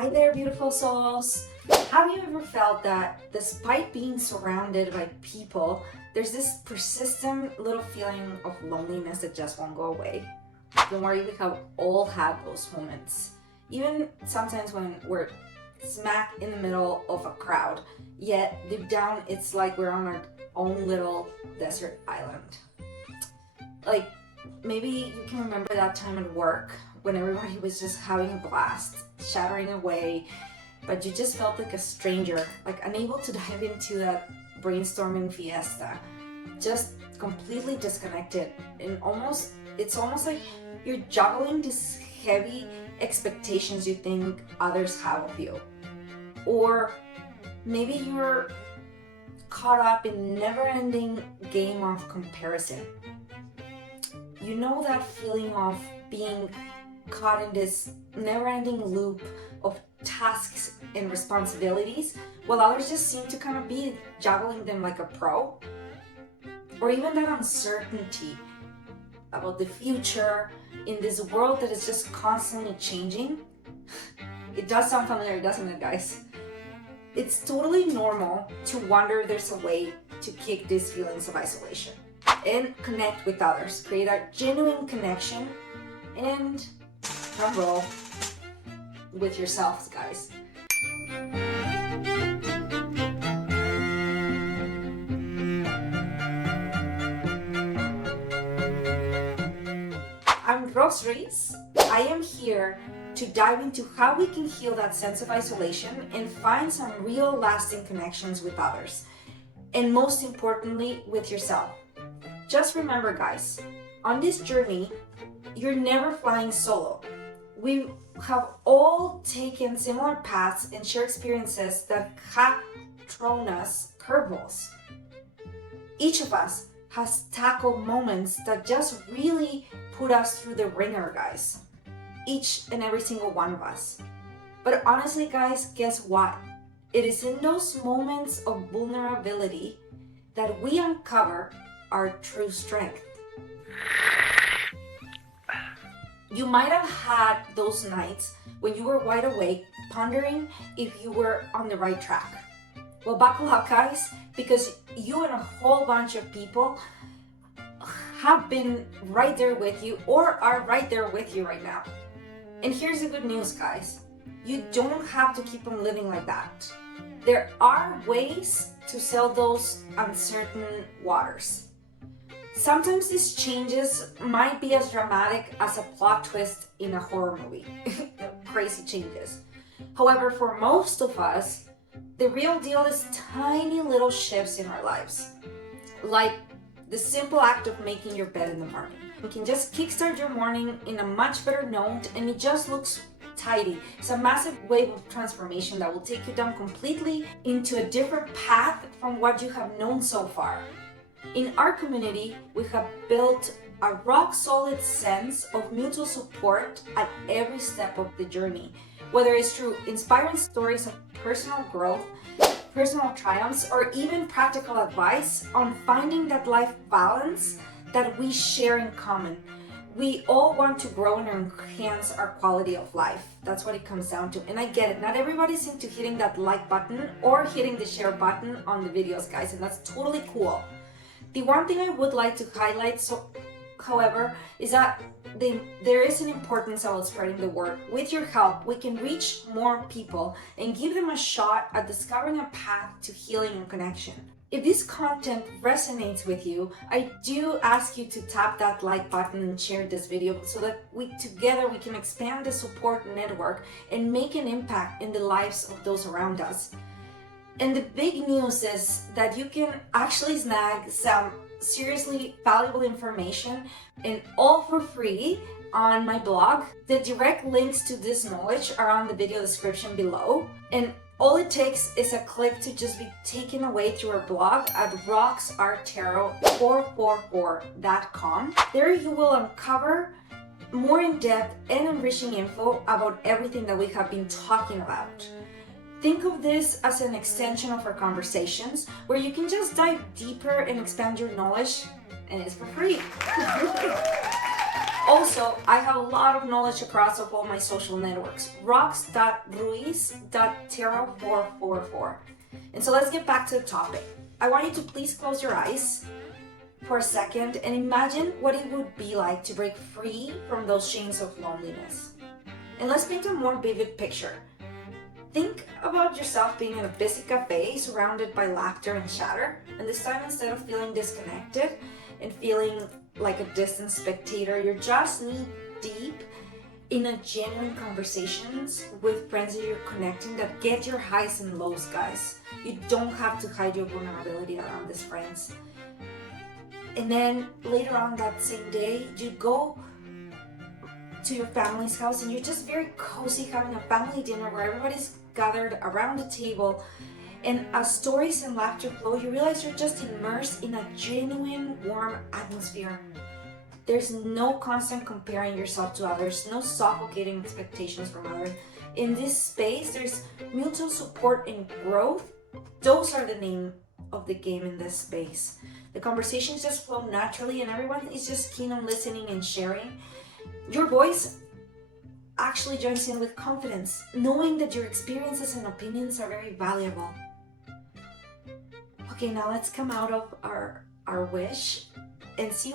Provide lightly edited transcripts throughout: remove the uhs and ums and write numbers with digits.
Hi there, beautiful souls. Have you ever felt that despite being surrounded by people, there's this persistent little feeling of loneliness that just won't go away? Don't worry, we have all had those moments. Even sometimes when we're smack in the middle of a crowd, yet deep down it's like we're on our own little desert island. Like, maybe you can remember that time at work when everybody was just having a blast, chattering away, but you just felt like a stranger, like unable to dive into that brainstorming fiesta, just completely disconnected, and it's almost like you're juggling these heavy expectations you think others have of you. Or maybe you're caught up in a never-ending game of comparison. You know that feeling of being caught in this never-ending loop of tasks and responsibilities while others just seem to kind of be juggling them like a pro? Or even that uncertainty about the future in this world that is just constantly changing? It does sound familiar, doesn't it, guys? It's totally normal to wonder if there's a way to kick these feelings of isolation and connect with others, create a genuine connection, and drum roll, with yourselves, guys. I'm Rose Reese. I am here to dive into how we can heal that sense of isolation and find some real lasting connections with others, and most importantly, with yourself. Just remember, guys, on this journey, you're never flying solo. We have all taken similar paths and shared experiences that have thrown us curveballs. Each of us has tackled moments that just really put us through the ringer, guys. Each and every single one of us. But honestly, guys, guess what? It is in those moments of vulnerability that we uncover our true strength. You might have had those nights when you were wide awake, pondering if you were on the right track. Well, buckle up, guys, because you and a whole bunch of people have been right there with you or are right there with you right now. And here's the good news, guys. You don't have to keep on living like that. There are ways to sail those uncertain waters. Sometimes these changes might be as dramatic as a plot twist in a horror movie. Crazy changes. However, for most of us, the real deal is tiny little shifts in our lives. Like the simple act of making your bed in the morning. You can just kickstart your morning in a much better note, and it just looks tidy. It's a massive wave of transformation that will take you down completely into a different path from what you have known so far. In our community, we have built a rock-solid sense of mutual support at every step of the journey, whether it's through inspiring stories of personal growth, personal triumphs, or even practical advice on finding that life balance that we share in common. We all want to grow and enhance our quality of life. That's what it comes down to. And I get it. Not everybody's into hitting that like button or hitting the share button on the videos, guys, and that's totally cool. The one thing I would like to highlight, however, is that there is an importance about spreading the word. With your help, we can reach more people and give them a shot at discovering a path to healing and connection. If this content resonates with you, I do ask you to tap that like button and share this video so that together we can expand the support network and make an impact in the lives of those around us. And the big news is that you can actually snag some seriously valuable information, and all for free, on my blog. The direct links to this knowledge are on the video description below, and all it takes is a click to just be taken away through our blog at rocksartarot444.com. There you will uncover more in-depth and enriching info about everything that we have been talking about. Think of this as an extension of our conversations where you can just dive deeper and expand your knowledge, and it's for free. Also, I have a lot of knowledge across of all my social networks. rocks.ruiz.terra444. And so let's get back to the topic. I want you to please close your eyes for a second and imagine what it would be like to break free from those chains of loneliness. And let's paint a more vivid picture. Think about yourself being in a busy cafe surrounded by laughter and chatter, and this time instead of feeling disconnected and feeling like a distant spectator, you're just knee deep in a genuine conversations with friends that you're connecting that get your highs and lows, guys. You don't have to hide your vulnerability around these friends. And then later on that same day, you go to your family's house and you're just very cozy having a family dinner where everybody's gathered around the table, and as stories and laughter flow, you realize you're just immersed in a genuine warm atmosphere. There's no constant comparing yourself to others, no suffocating expectations from others. In this space, there's mutual support and growth. Those are the name of the game in this space. The conversations just flow naturally and everyone is just keen on listening and sharing. Your voice actually joins in with confidence, knowing that your experiences and opinions are very valuable. Okay, now let's come out of our wish and see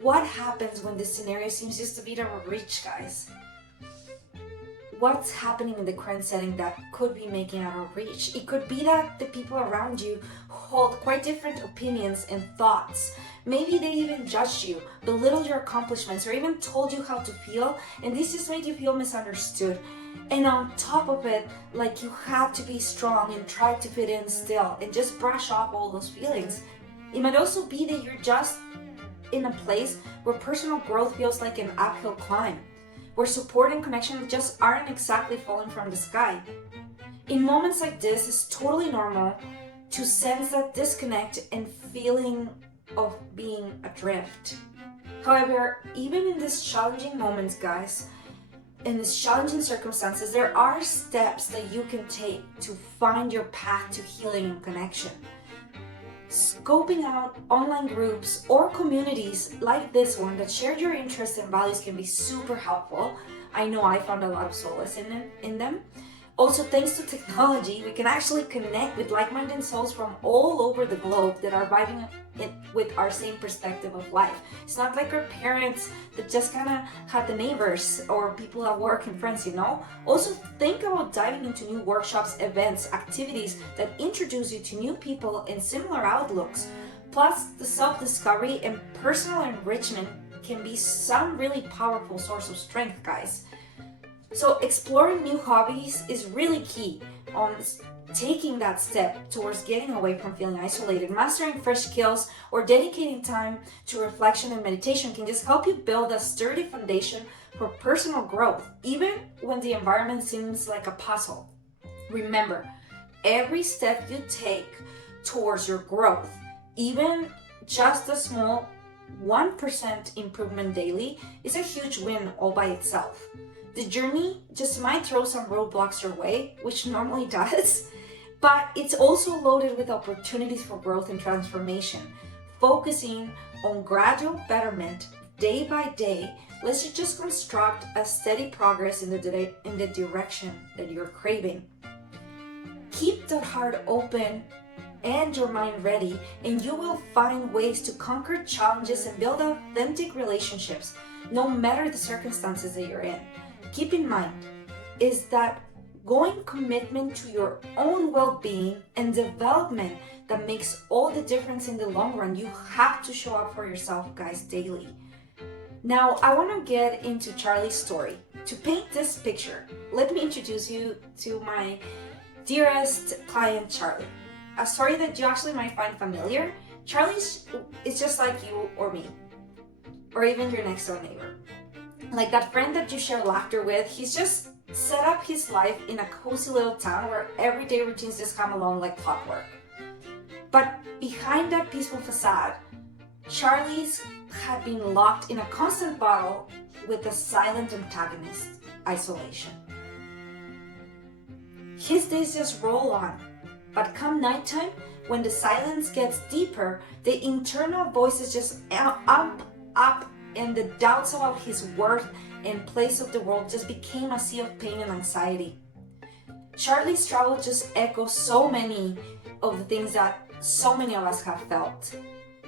what happens when this scenario seems just to be out of reach, guys. What's happening in the current setting that could be making out of reach? It could be that the people around you hold quite different opinions and thoughts. Maybe they even judged you, belittled your accomplishments, or even told you how to feel, and this just made you feel misunderstood. And on top of it, like you had to be strong and try to fit in still and just brush off all those feelings. It might also be that you're just in a place where personal growth feels like an uphill climb, where support and connection just aren't exactly falling from the sky. In moments like this, it's totally normal to sense that disconnect and feeling of being adrift. However, even in these challenging moments, guys, in these challenging circumstances, there are steps that you can take to find your path to healing and connection. Scoping out online groups or communities like this one that share your interests and values can be super helpful. I know I found a lot of solace in them. Also, thanks to technology, we can actually connect with like-minded souls from all over the globe that are vibing with our same perspective of life. It's not like our parents that just kind of had the neighbors or people at work and friends, you know? Also, think about diving into new workshops, events, activities that introduce you to new people and similar outlooks. Plus, the self-discovery and personal enrichment can be some really powerful source of strength, guys. So exploring new hobbies is really key on taking that step towards getting away from feeling isolated. Mastering fresh skills or dedicating time to reflection and meditation can just help you build a sturdy foundation for personal growth, even when the environment seems like a puzzle. Remember, every step you take towards your growth, even just a small 1% improvement daily, is a huge win all by itself. The journey just might throw some roadblocks your way, which normally does, but it's also loaded with opportunities for growth and transformation. Focusing on gradual betterment day by day lets you just construct a steady progress in the direction that you're craving. Keep that heart open and your mind ready, and you will find ways to conquer challenges and build authentic relationships, no matter the circumstances that you're in. Keep in mind is that going commitment to your own well-being and development that makes all the difference in the long run. You have to show up for yourself, guys, daily. Now, I want to get into Charlie's story. To paint this picture, let me introduce you to my dearest client, Charlie. A story that you actually might find familiar. Charlie is just like you or me, or even your next door neighbor. Like that friend that you share laughter with. He's just set up his life in a cozy little town where everyday routines just come along like clockwork. But behind that peaceful facade, Charlie's had been locked in a constant battle with a silent antagonist, isolation. His days just roll on, but come nighttime, when the silence gets deeper, the internal voices just amp up and the doubts about his worth and place of the world just became a sea of pain and anxiety. Charlie's struggle just echoes so many of the things that so many of us have felt.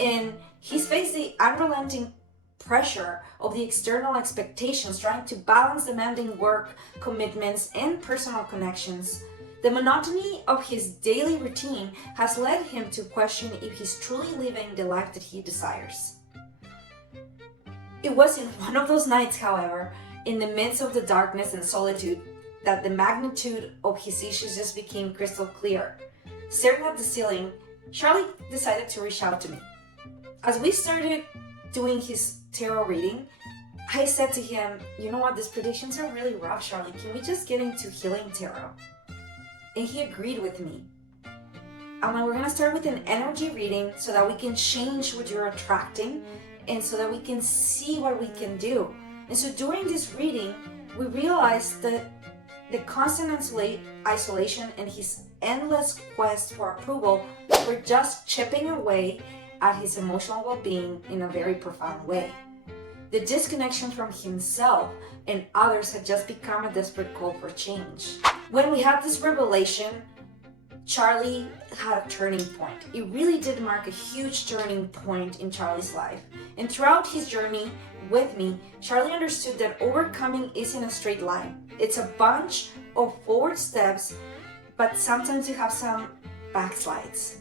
And he's faced the unrelenting pressure of the external expectations, trying to balance demanding work, commitments, and personal connections. The monotony of his daily routine has led him to question if he's truly living the life that he desires. It was in one of those nights, however, in the midst of the darkness and solitude, that the magnitude of his issues just became crystal clear. Staring at the ceiling, Charlie decided to reach out to me. As we started doing his tarot reading, I said to him, you know what, these predictions are really rough, Charlie. Can we just get into healing tarot? And he agreed with me. I'm like, we're gonna start with an energy reading so that we can change what you're attracting and so that we can see what we can do. And so during this reading, we realized that the constant isolation and his endless quest for approval were just chipping away at his emotional well-being in a very profound way. The disconnection from himself and others had just become a desperate call for change. When we had this revelation, Charlie had a turning point. It really did mark a huge turning point in Charlie's life. And throughout his journey with me, Charlie understood that overcoming isn't a straight line. It's a bunch of forward steps, but sometimes you have some backslides.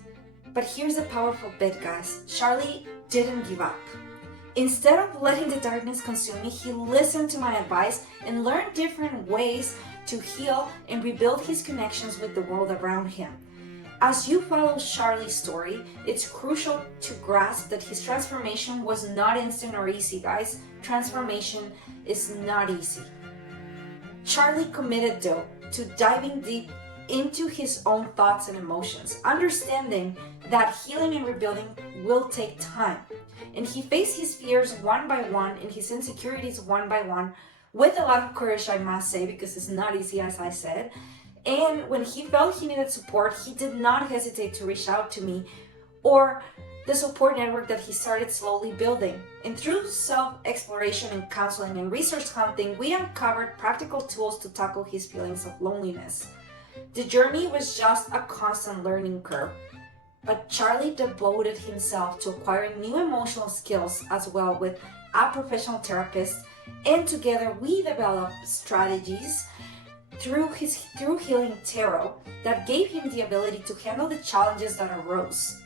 But here's the powerful bit, guys. Charlie didn't give up. Instead of letting the darkness consume me, he listened to my advice and learned different ways to heal and rebuild his connections with the world around him. As you follow Charlie's story, it's crucial to grasp that his transformation was not instant or easy, guys. Transformation is not easy. Charlie committed, though, to diving deep into his own thoughts and emotions, understanding that healing and rebuilding will take time. And he faced his fears one by one and his insecurities one by one with a lot of courage, I must say, because it's not easy, as I said. And when he felt he needed support, he did not hesitate to reach out to me or the support network that he started slowly building. And through self-exploration and counseling and resource hunting, we uncovered practical tools to tackle his feelings of loneliness. The journey was just a constant learning curve, but Charlie devoted himself to acquiring new emotional skills as well with a professional therapist, and together we developed strategies through healing tarot that gave him the ability to handle the challenges that arose.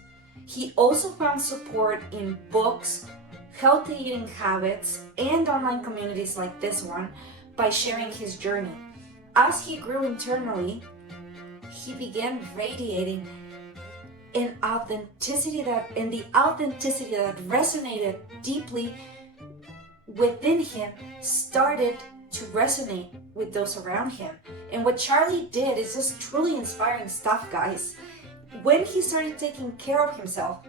He also found support in books, healthy eating habits, and online communities like this one by sharing his journey. As he grew internally, he began radiating an authenticity that resonated deeply within him started to resonate with those around him. And what Charlie did is just truly inspiring stuff, guys. When he started taking care of himself,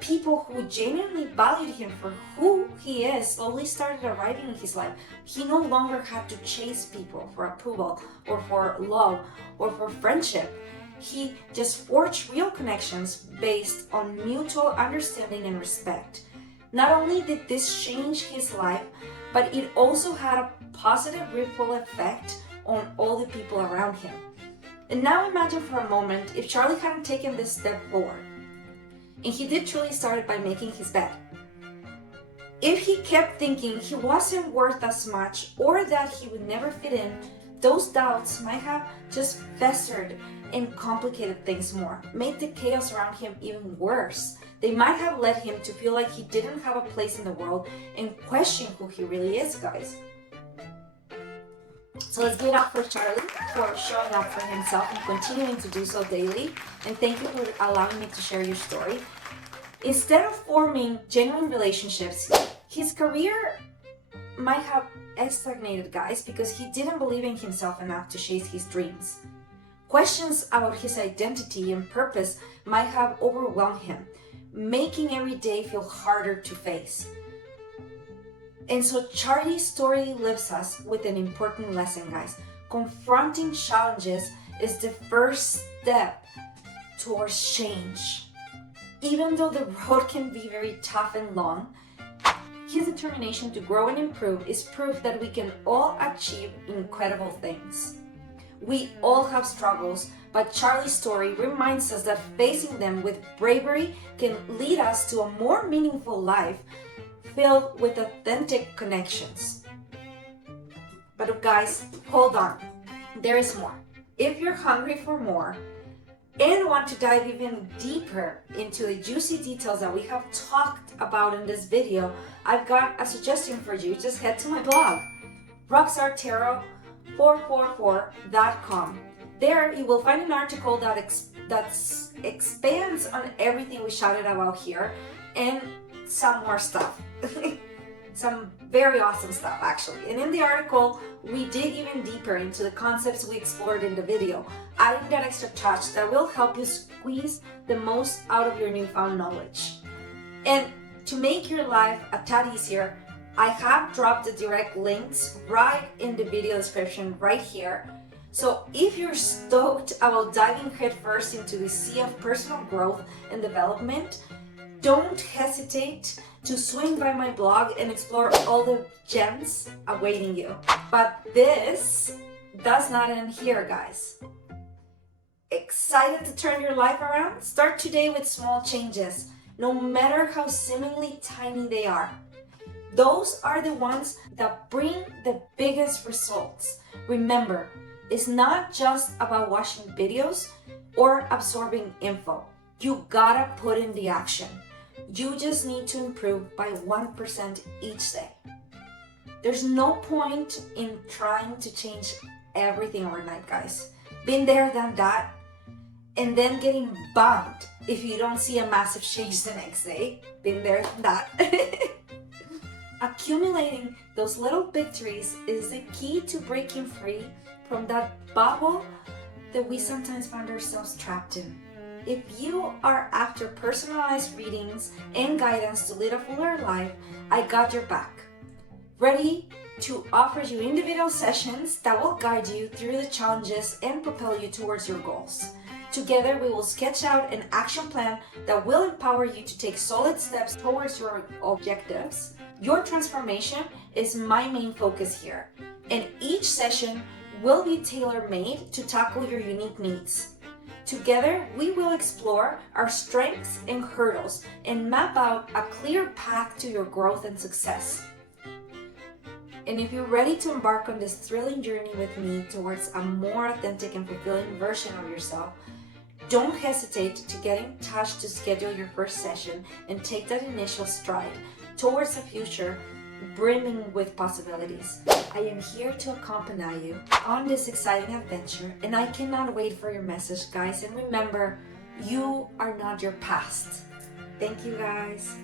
people who genuinely valued him for who he is slowly started arriving in his life. He no longer had to chase people for approval or for love or for friendship. He just forged real connections based on mutual understanding and respect. Not only did this change his life, but it also had a positive ripple effect on all the people around him. And now imagine for a moment if Charlie hadn't taken this step forward. And he did truly start by making his bed. If he kept thinking he wasn't worth as much or that he would never fit in, those doubts might have just festered and complicated things more, made the chaos around him even worse. They might have led him to feel like he didn't have a place in the world and question who he really is, guys. So let's give it up for Charlie for showing up for himself and continuing to do so daily. And thank you for allowing me to share your story. Instead of forming genuine relationships, his career might have stagnated, guys, because he didn't believe in himself enough to chase his dreams. Questions about his identity and purpose might have overwhelmed him, making every day feel harder to face. And so Charlie's story leaves us with an important lesson, guys. Confronting challenges is the first step towards change. Even though the road can be very tough and long, His determination to grow and improve is proof that we can all achieve incredible things. We all have struggles, but Charlie's story reminds us that facing them with bravery can lead us to a more meaningful life filled with authentic connections. But guys, hold on. There is more. If you're hungry for more and want to dive even deeper into the juicy details that we have talked about in this video, I've got a suggestion for you. Just head to my blog, rockstartarot444.com. There you will find an article that expands on everything we shouted about here and some more stuff. Some very awesome stuff actually. And in the article, we dig even deeper into the concepts we explored in the video, adding that extra touch that will help you squeeze the most out of your newfound knowledge. And to make your life a tad easier, I have dropped the direct links right in the video description right here. So if you're stoked about diving headfirst into the sea of personal growth and development, don't hesitate to swing by my blog and explore all the gems awaiting you. But this does not end here, guys. Excited to turn your life around? Start today with small changes, no matter how seemingly tiny they are. Those are the ones that bring the biggest results. Remember, it's not just about watching videos or absorbing info. You gotta put in the action. You just need to improve by 1% each day. There's no point in trying to change everything overnight, guys. Been there, done that, and then getting bummed if you don't see a massive change the next day. Been there, done that. Accumulating those little victories is the key to breaking free from that bubble that we sometimes find ourselves trapped in. If you are after personalized readings and guidance to lead a fuller life, I got your back. Ready to offer you individual sessions that will guide you through the challenges and propel you towards your goals. Together, we will sketch out an action plan that will empower you to take solid steps towards your objectives. Your transformation is my main focus here, and each session will be tailor-made to tackle your unique needs. Together, we will explore our strengths and hurdles and map out a clear path to your growth and success. And if you're ready to embark on this thrilling journey with me towards a more authentic and fulfilling version of yourself, don't hesitate to get in touch to schedule your first session and take that initial stride towards a future brimming with possibilities. I am here to accompany you on this exciting adventure, and I cannot wait for your message, guys. And remember, you are not your past. Thank you, guys.